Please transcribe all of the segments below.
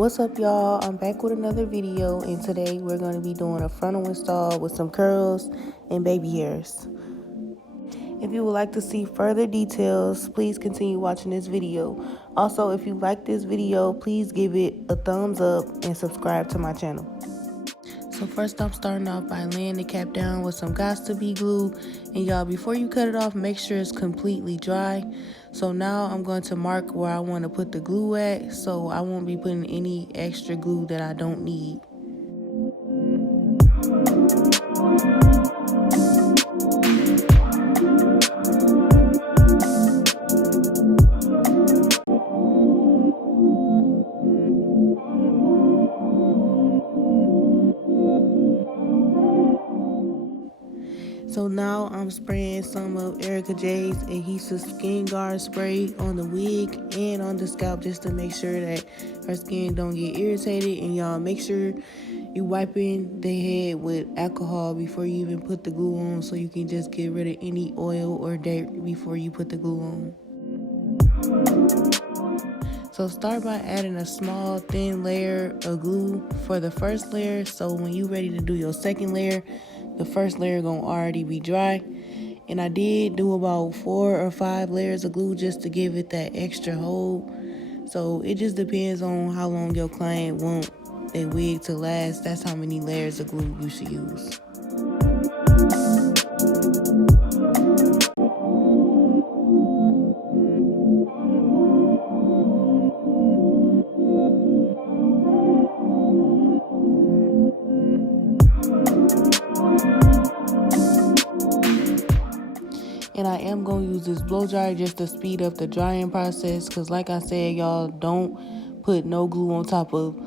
What's up, y'all? I'm back with another video, and today we're going to be doing a frontal install with some curls and baby hairs. If you would like to see further details, please continue watching this video. Also, if you like this video, please give it a thumbs up and subscribe to my channel. So first, I'm starting off by laying the cap down with some Got2b glue. And y'all, before you cut it off, make sure it's completely dry. So now I'm going to mark where I want to put the glue at, so I won't be putting any extra glue that I don't need. So now I'm spraying some of Erica J's adhesive skin guard spray on the wig and on the scalp, just to make sure that her skin don't get irritated. And y'all, make sure you wiping the head with alcohol before you even put the glue on, so you can just get rid of any oil or dirt before you put the glue on. So start by adding a small thin layer of glue for the first layer, so when you're ready to do your second layer, the first layer gonna already be dry. And I did do about 4 or 5 layers of glue just to give it that extra hold. So it just depends on how long your client want their wig to last. That's how many layers of glue you should use. And I am going to use this blow dryer just to speed up the drying process, because like I said, y'all, don't put no glue on top of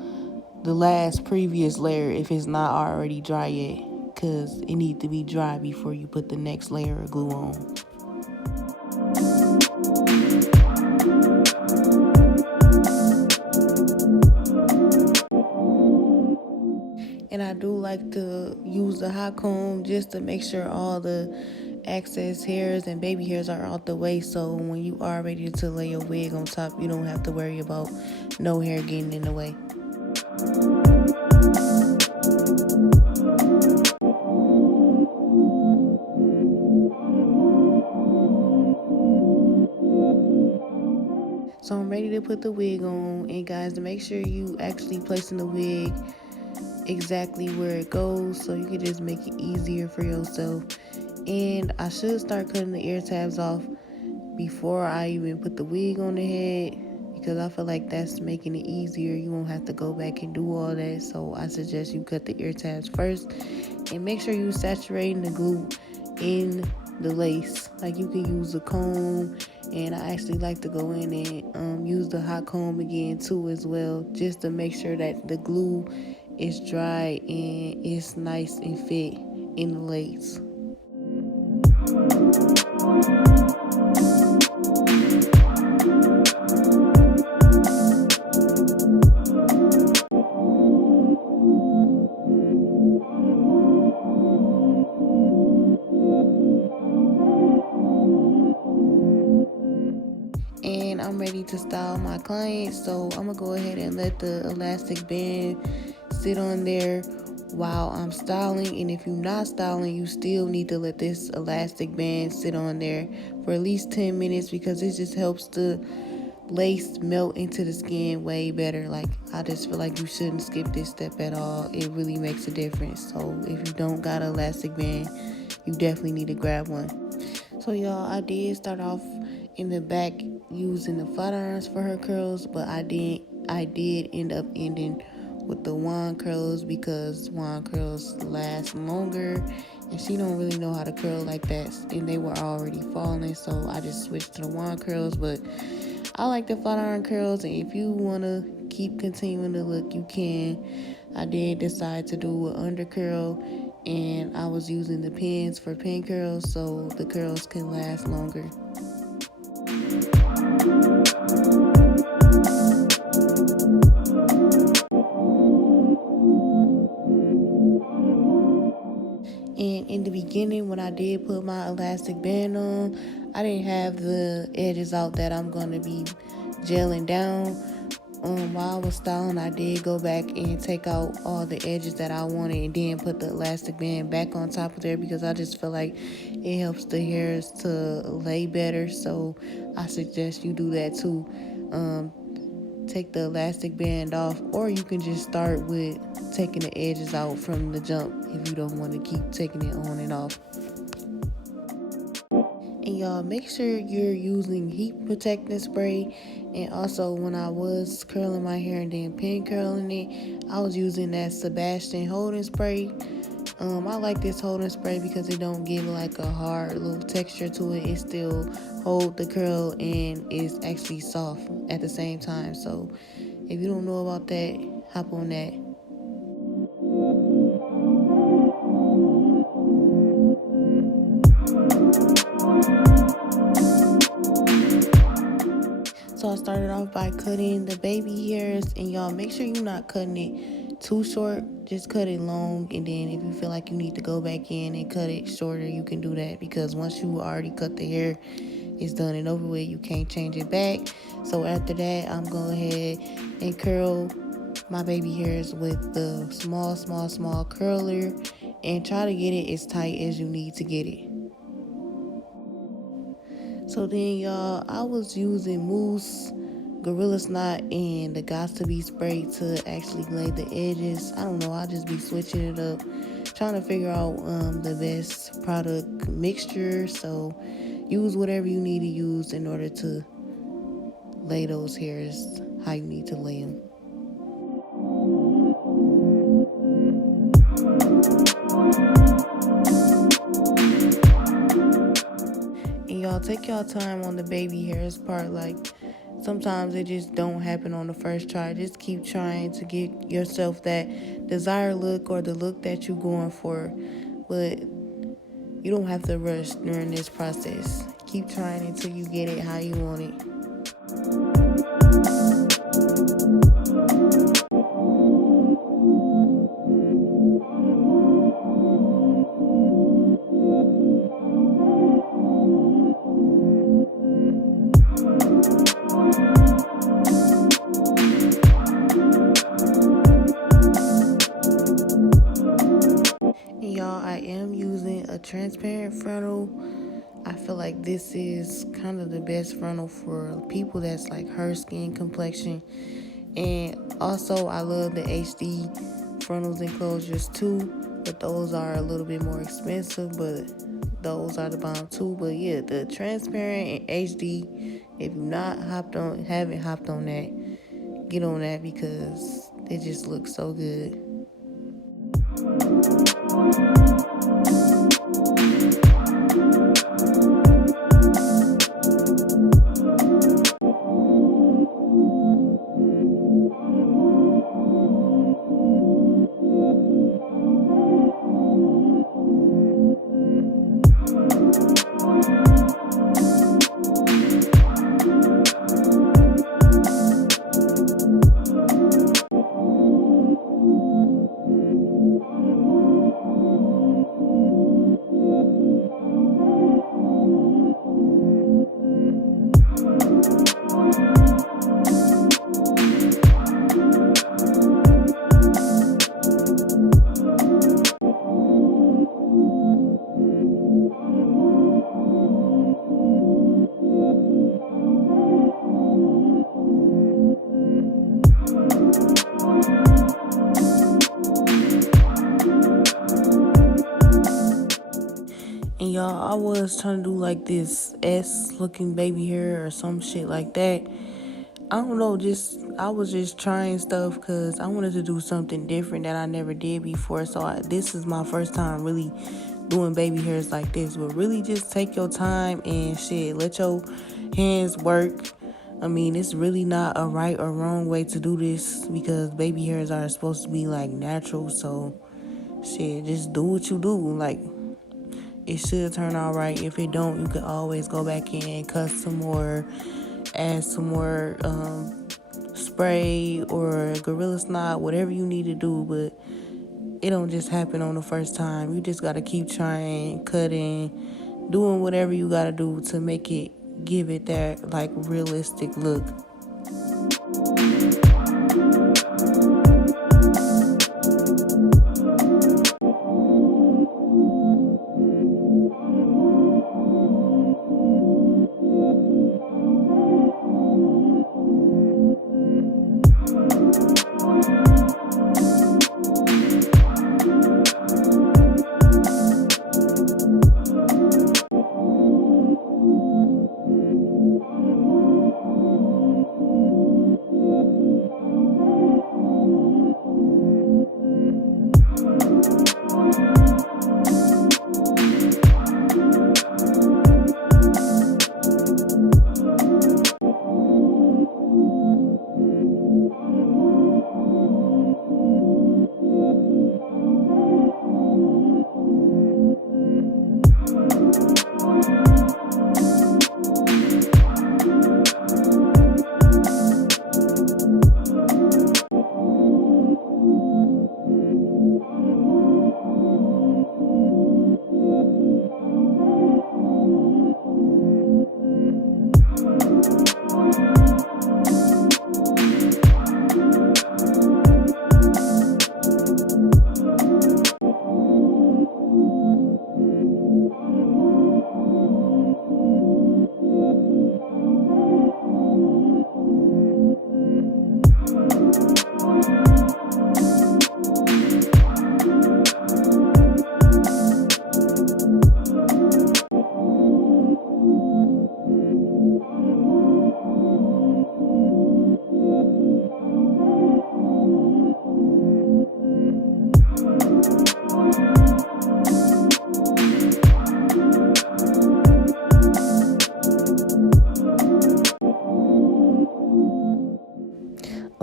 the last previous layer if it's not already dry yet, because it needs to be dry before you put the next layer of glue on. And I do like to use the hot comb just to make sure all the excess hairs and baby hairs are out the way, so when you are ready to lay your wig on top, you don't have to worry about no hair getting in the way. So I'm ready to put the wig on, and guys, to make sure you actually placing the wig exactly where it goes, so you can just make it easier for yourself. And I should start cutting the ear tabs off before I even put the wig on the head, because I feel like that's making it easier. You won't have to go back and do all that. So I suggest you cut the ear tabs first, and make sure you saturating the glue in the lace. Like, you can use a comb, and I actually like to go in and use the hot comb again too as well, just to make sure that the glue is dry and it's nice and fit in the lace. And I'm ready to style my client, so I'm gonna go ahead and let the elastic band sit on there while I'm styling. And if you're not styling, you still need to let this elastic band sit on there for at least 10 minutes, because it just helps the lace melt into the skin way better. Like, I just feel like you shouldn't skip this step at all. It really makes a difference. So if you don't got an elastic band, you definitely need to grab one. So y'all, I did start off in the back using the flat irons for her curls, but I did end up ending with the wand curls, because wand curls last longer, and she don't really know how to curl like that, and they were already falling, so I just switched to the wand curls. But I like the flat iron curls, and if you want to keep continuing the look, you can. I did decide to do an under curl, and I was using the pins for pin curls, so the curls can last longer. And in the beginning, when I did put my elastic band on, I didn't have the edges out that I'm going to be gelling down. while I was styling, I did go back and take out all the edges that I wanted and then put the elastic band back on top of there because I just feel like it helps the hairs to lay better. So I suggest you do that too. Take the elastic band off, or you can just start with taking the edges out from the jump if you don't want to keep taking it on and off. And y'all, make sure you're using heat protecting spray. And also, when I was curling my hair and then pin curling it, I was using that Sebastian holding spray. I like this holding spray because it don't give like a hard little texture to it. It still hold the curl and it's actually soft at the same time. So if you don't know about that, hop on that. So I started off by cutting the baby hairs, and y'all make sure you're not cutting it too short. Just cut it long, and then if you feel like you need to go back in and cut it shorter, you can do that, because once you already cut the hair, it's done and over with. You can't change it back. So after that, I'm going ahead and curl my baby hairs with the small curler, and try to get it as tight as you need to get it. So then, y'all, I was using mousse, Gorilla Snot, and the Gots to Be spray to actually lay the edges. I don't know, I just be switching it up, trying to figure out the best product mixture. So use whatever you need to use in order to lay those hairs how you need to lay them. And y'all, take y'all time on the baby hairs part. Like, sometimes it just don't happen on the first try. Just keep trying to get yourself that desired look or the look that you're going for. But you don't have to rush during this process. Keep trying until you get it how you want it. And y'all, I am using a transparent frontal. I feel like this is kind of the best frontal for people that's like her skin complexion. And also, I love the HD frontals enclosures too, but those are a little bit more expensive, but those are the bomb too. But yeah, the transparent and HD, if you haven't hopped on that, get on that because they just look so good. And y'all, I was trying to do like this S looking baby hair or some shit like that. I don't know, I was just trying stuff because I wanted to do something different that I never did before. So this is my first time really doing baby hairs like this. But really just take your time and shit, let your hands work. I mean, it's really not a right or wrong way to do this because baby hairs are supposed to be like natural. So shit, just do what you do. Like, it should turn out right. If it don't, you can always go back in and cut some more, add some more spray or Gorilla Snot, whatever you need to do. But it don't just happen on the first time. You just got to keep trying, cutting, doing whatever you got to do to make it, give it that like realistic look.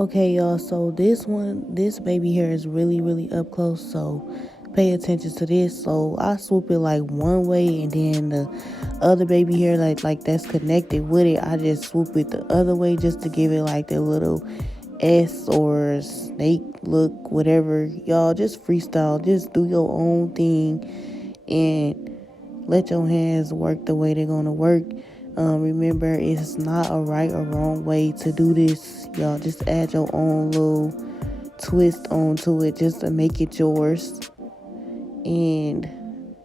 Okay, y'all, so this baby hair is really, really up close, so pay attention to this. So I swoop it like one way, and then the other baby hair, like that's connected with it, I just swoop it the other way just to give it like the little S or snake look, whatever. Y'all just freestyle, just do your own thing, and let your hands work the way they're gonna work. Remember, it's not a right or wrong way to do this. Y'all just add your own little twist onto it just to make it yours. And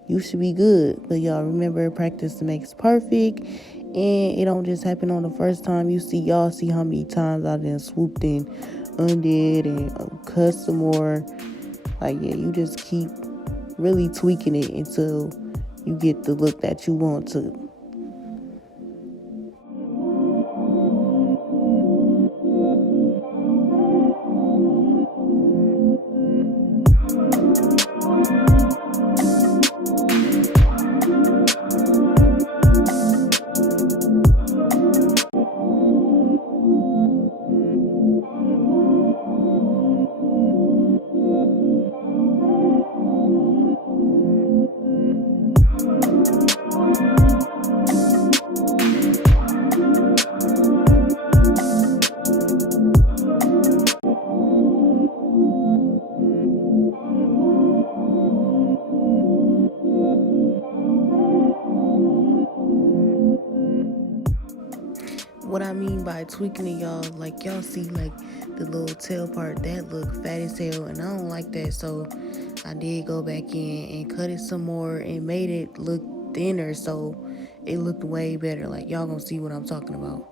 you should be good. But y'all remember, practice makes perfect. And it don't just happen on the first time. Y'all see how many times I done swooped in, undid, and cut some more. Like, yeah, you just keep really tweaking it until you get the look that you want to. What I mean by tweaking it, y'all, like y'all see like the little tail part that look fat as hell, and I don't like that, so I did go back in and cut it some more and made it look thinner, so it looked way better. Like, y'all gonna see what I'm talking about.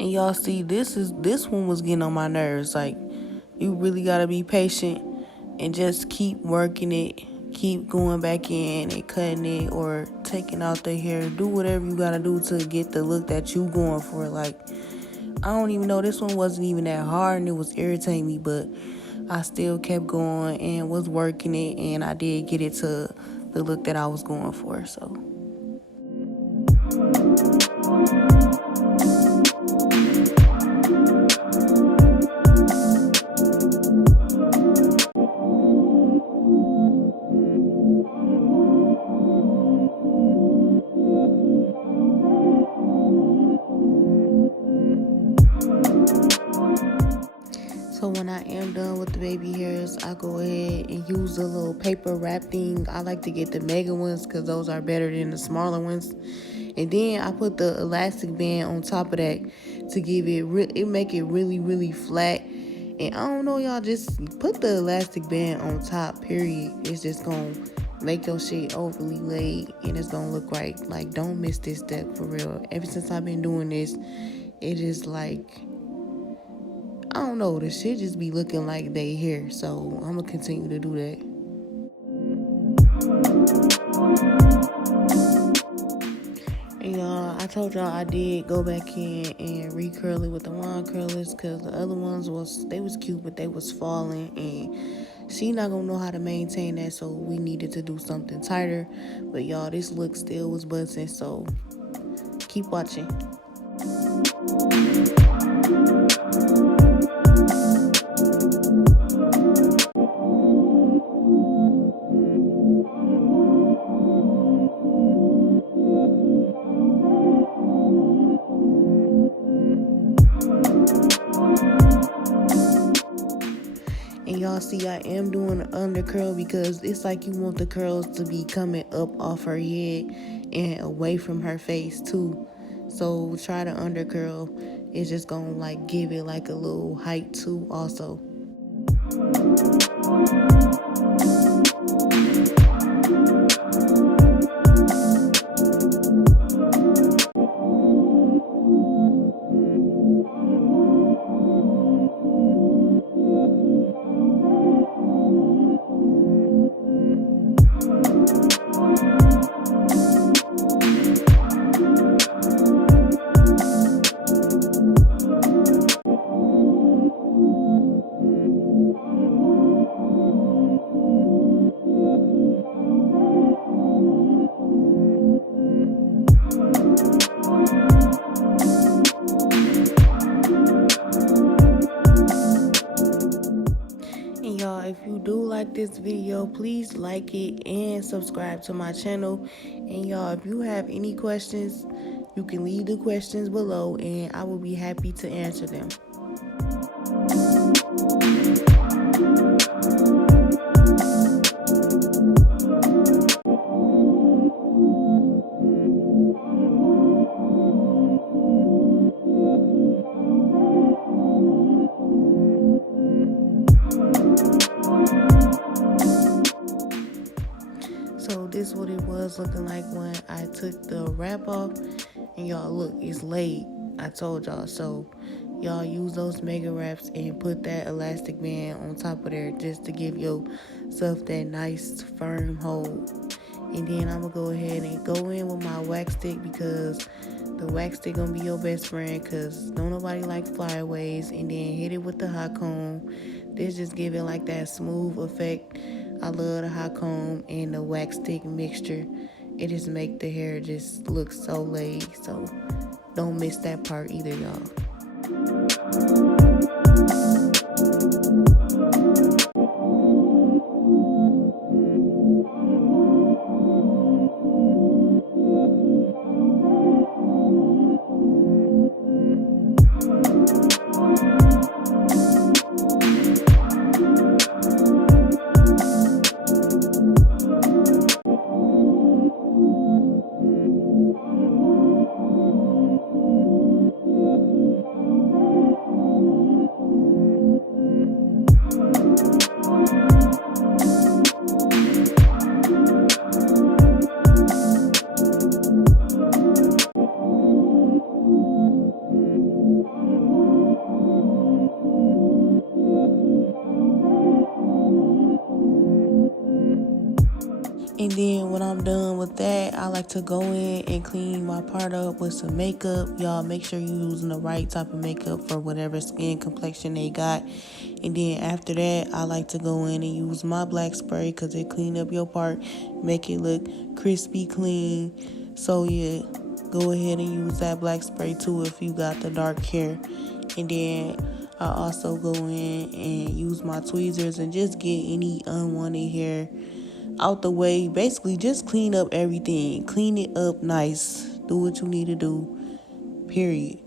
And y'all see, this one was getting on my nerves. Like, you really gotta be patient and just keep working it. Keep going back in and cutting it or taking out the hair. Do whatever you gotta do to get the look that you going for. Like, I don't even know, this one wasn't even that hard and it was irritating me, but I still kept going and was working it, and I did get it to the look that I was going for. So when I am done with the baby hairs, I go ahead and use the little paper wrap thing. I like to get the mega ones because those are better than the smaller ones. And then I put the elastic band on top of that to give it, make it really, really flat. And I don't know, y'all, just put the elastic band on top, period. It's just gonna make your shit overly laid and it's gonna look right. Like, don't miss this step, for real. Ever since I've been doing this, it is like, I don't know, the shit just be looking like they hair. So I'm gonna continue to do that. And y'all, I told y'all I did go back in and recurl it with the wand curlers, because the other ones was cute, but they was falling, and she not gonna know how to maintain that, so we needed to do something tighter. But y'all, this look still was buzzing, so keep watching. And y'all see, I am doing an under curl because it's like you want the curls to be coming up off her head and away from her face too. So try to under curl. It's just gonna like give it like a little height too also. And y'all, if you do like this video, please like it and subscribe to my channel. And y'all, if you have any questions, you can leave the questions below and I will be happy to answer them. So this is what it was looking like when I took the wrap off. And y'all, look, it's laid. I told y'all. So y'all use those mega wraps and put that elastic band on top of there just to give yourself that nice firm hold. And then I'm gonna go ahead and go in with my wax stick, because the wax stick gonna be your best friend, because don't nobody like flyaways. And then hit it with the hot comb. This just give it like that smooth effect. I love the hot comb and the wax stick mixture. It just make the hair just look so laid. So don't miss that part either, y'all. And then when I'm done with that, I like to go in and clean my part up with some makeup. Y'all, make sure you're using the right type of makeup for whatever skin complexion they got. And then after that, I like to go in and use my black spray, because it clean up your part, make it look crispy clean. So yeah, go ahead and use that black spray too if you got the dark hair. And then I also go in and use my tweezers and just get any unwanted hair out the way. Basically, just clean up everything. Clean it up nice. Do what you need to do. Period.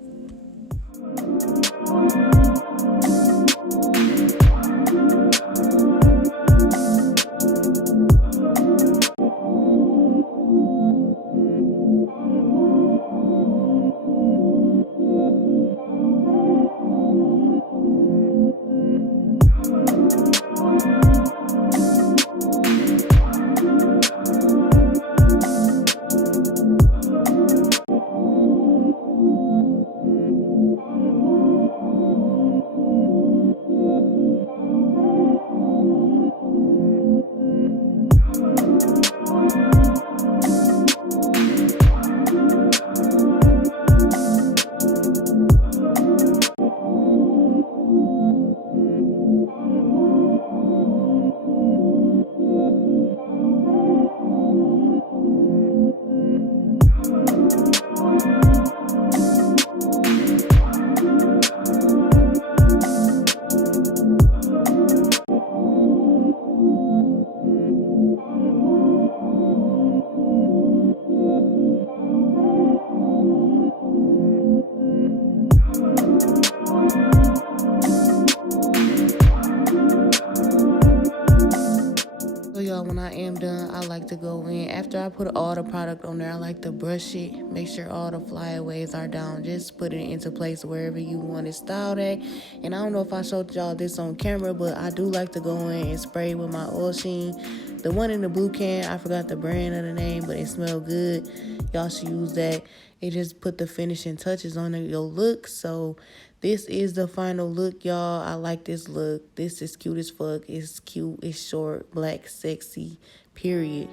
I am done, I like to go in. After I put all the product on there, I like to brush it, make sure all the flyaways are down. Just put it into place wherever you want it styled at. And I don't know if I showed y'all this on camera, but I do like to go in and spray with my oil sheen. The one in the blue can, I forgot the brand of the name, but it smells good. Y'all should use that. It just put the finishing touches on your look. So this is the final look, y'all. I like this look. This is cute as fuck. It's cute. It's short, black, sexy, period.